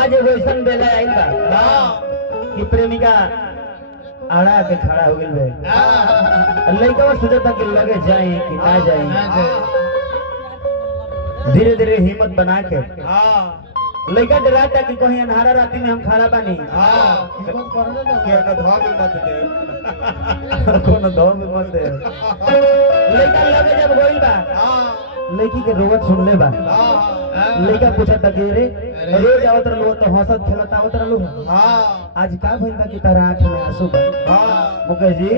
आज एगो ऐसा बेला आइल बा कि प्रेमिका आड़ा के खड़ा हो गइल बे। लइका सोचता कि लगे जाए कि ना जाए। धीरे धीरे हिम्मत बना के लइका डराता कि कहीं अन्हारा राती में हम खड़ा बानी। हिम्मत करने ना के ना धाम ना दे कोनो दो में मत दे। लइका लगे जब गइल बा लड़की के रोवत सुन ले बा। लड़का पूछा था कि रे रोज आवत रहलो तो हंसत खेलत आवत रहलो। आज का भइल बा कि तारा आंख में आंसू बा? मुकेश जी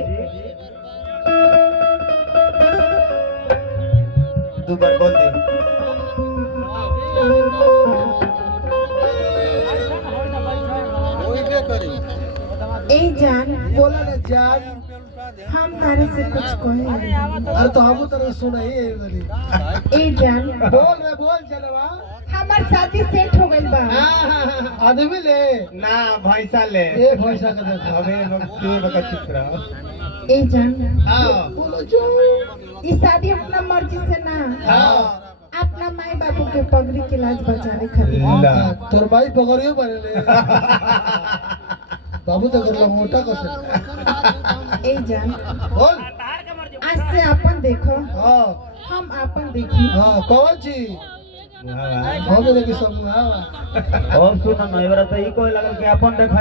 दो बार बोल दे। ए जान बोला ना जान हम तारे से कुछ कहे। अरे तो हम तो सुना ही वाली। ए जान बोल चलवा। हमार शादी सेट हो गइल बा। आदमी ले ना भैंसा ले ए भैंसा का देखा अबे तू बका चुप रह। ए जान बोलो जो इस शादी अपना मर्जी से ना अपना माई बाबू के पगड़ी के लाज बचाने खातिर। तोर भाई पकड़ियो बने ले बाबू तो कर लो मोटा कसे। ए जान बोल आज से अपन देखो हां हम अपन देखी। हां कौन जी हम देखी सब हां अब सुन न एबरा तो ई कोई लगल कि अपन देखो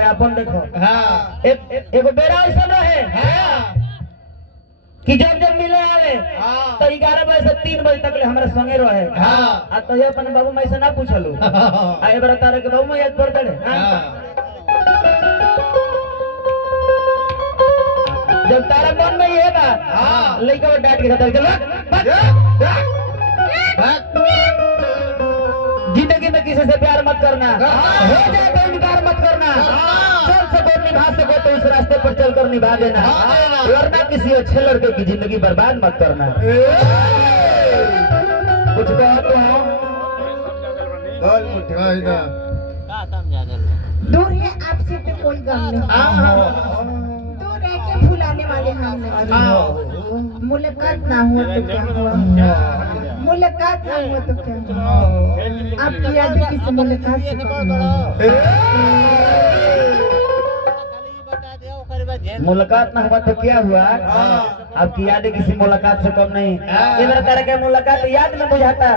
हां एगो बेरा ऐसा रहे कि जब जब मिले आवे तो 11 बजे से 3 बजे तक ले हमरा संगे रहे। आ तो ये अपन बाबू माई से ना पूछलू आ एबरा तारे के बाबू माई याद पड़ तड़े। जब तारा मन में ये बा लइका डांट के खतर चल जिंदगी में किसी से प्यार मत करना। हो जाए तो इनकार मत करना। चल सको निभा सको तो इस रास्ते पर चलकर निभा देना। वरना किसी अच्छे लड़के की जिंदगी बर्बाद मत करना। कुछ कहो तो बोल मुठा इधर दूर है आपसे तो कोई गम नहीं। दूर रह के भुलाने वाले हम नहीं। मुलाकात ना हुआ तो क्या हुआ? मुलाकात ना हुआ तो क्या हुआ? आपकी यादें किसी मुलाकात से कम नहीं। मुलाकात ना हुआ तो क्या हुआ? आपकी यादें किसी मुलाकात से कम नहीं। इधर तरह के मुलाकात याद में बुझाता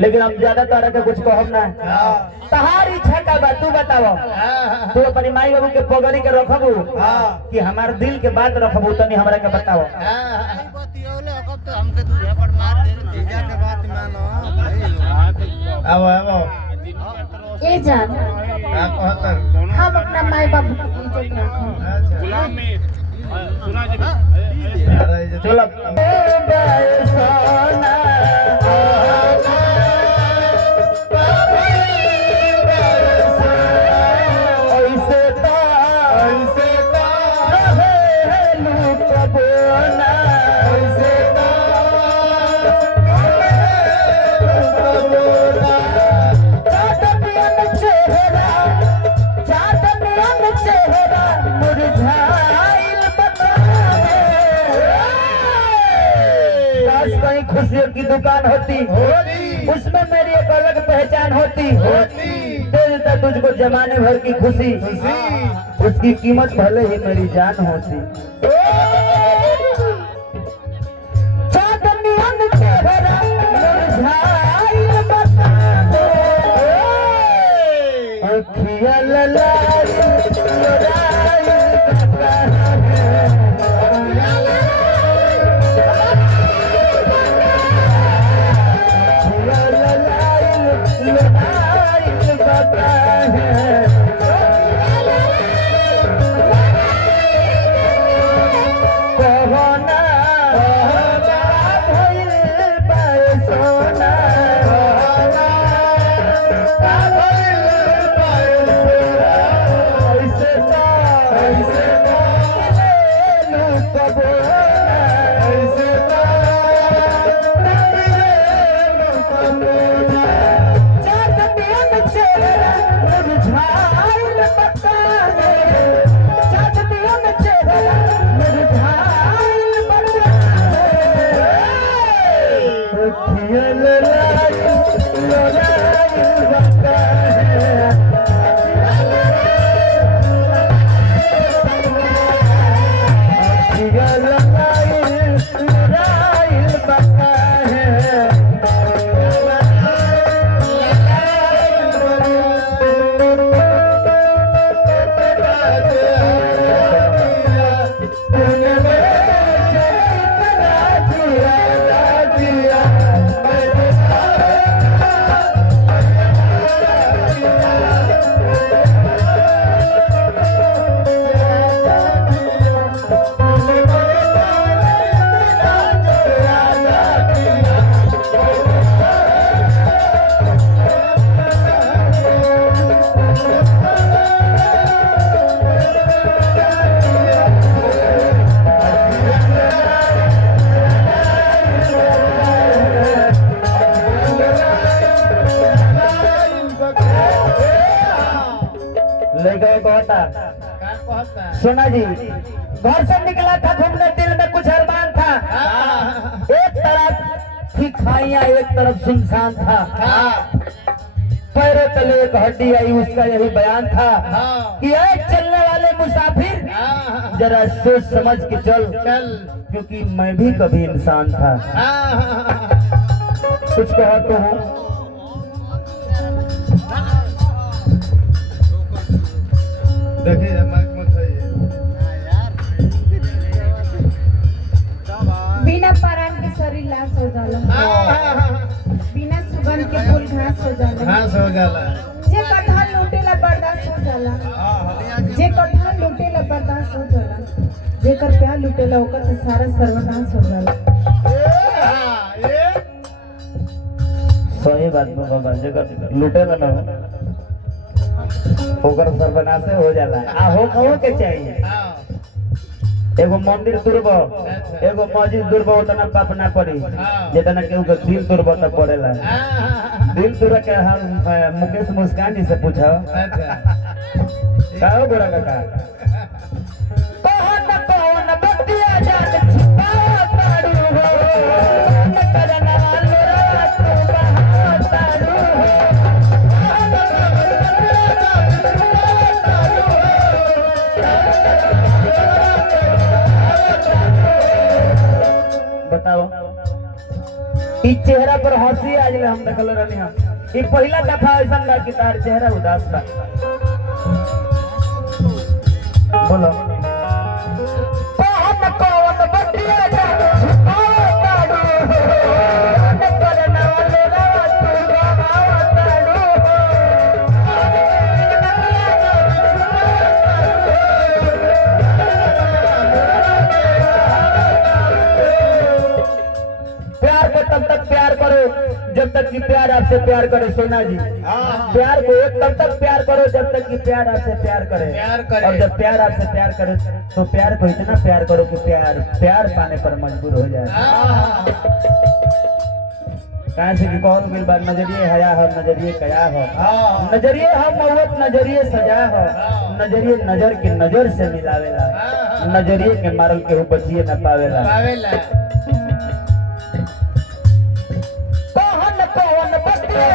लेकिन हम ज्यादा तरह के कुछ कहब ना। तहार इच्छा का बात तू बताओ। तू अपनी माई बाबू के पगड़ी के रखबू कि हमार दिल के बात रखबू तनी हमरा के बताओ। अब ए जान आप कहतर हम अपना माई बाबू की इज्जत रखो। चलो खुशियों की दुकान होती उसमें मेरी एक अलग पहचान होती। दे देता तुझको जमाने भर की खुशी उसकी कीमत भले ही मेरी जान होती। लड़का कहता का कहता सोना जी घर से निकला था घूमने, दिल में कुछ अरमान था। एक तरफ थी खाइयां, एक तरफ सुनसान था। पैरों तले एक हड्डी आई, उसका यही बयान था कि ऐ चलने वाले मुसाफिर जरा सोच समझ के चल, क्योंकि मैं भी कभी इंसान था। कुछ कहा तो हूँ। देखिए माइक मत है बिना परान के शरीर लाश हो जाला, बिना सुगंध के फूल घास हो जाला, घास हो जाला जे कटहल लूटेला बर्दाश्त हो जाला, जे कटहल लूटेला बर्दाश्त हो जाला, जेकर प्यार लूटेला ओकर तो सारा सर्वनाश हो जाला। सही बात में बाबा, जगह लूटेगा ना ओकर सर्वनाश हो जाला। आ हो कहो के चाहिए। एगो मंदिर दुर्ब, एगो मस्जिद दुर्ब, उतना पाप ना पड़ी जितना के ऊपर दिल दुर्ब तक पड़ेला। दिल दुर्ब के हम मुकेश मुस्कान जी से पूछो। कहो गोरा काका कौन कौन बतिया जान छिपावा तारू हो, कौन करना वालो तू बहा तारू हो, बताओ ई चेहरा पर हंसी आज ले हम देखल रहनी हम। ई पहला दफा ऐसा बा कि तार चेहरा उदास बा। बोलो कौन कौन बतिया जान छिपावा तारू हो, कौन करना वाले तू बहा तारू प्यार को तब तक प्यार करो जब तक कि प्यार आपसे प्यार करे। सोना जी प्यार को तब तक प्यार करो जब तक कि प्यार आपसे प्यार करे। और जब प्यार आपसे प्यार करे तो प्यार को इतना प्यार करो कि प्यार पाने पर मजबूर हो जाए। कहाँ से कि कौन मिल बात नजरिए हया हो, नजरिए कया हो, नजरिए हम मौत, नजरिए सजा हो, नजरिए नजर के नजर से मिलावेला, नजरिए के मारल के बचिए न पावेला। कौन कौन बतिया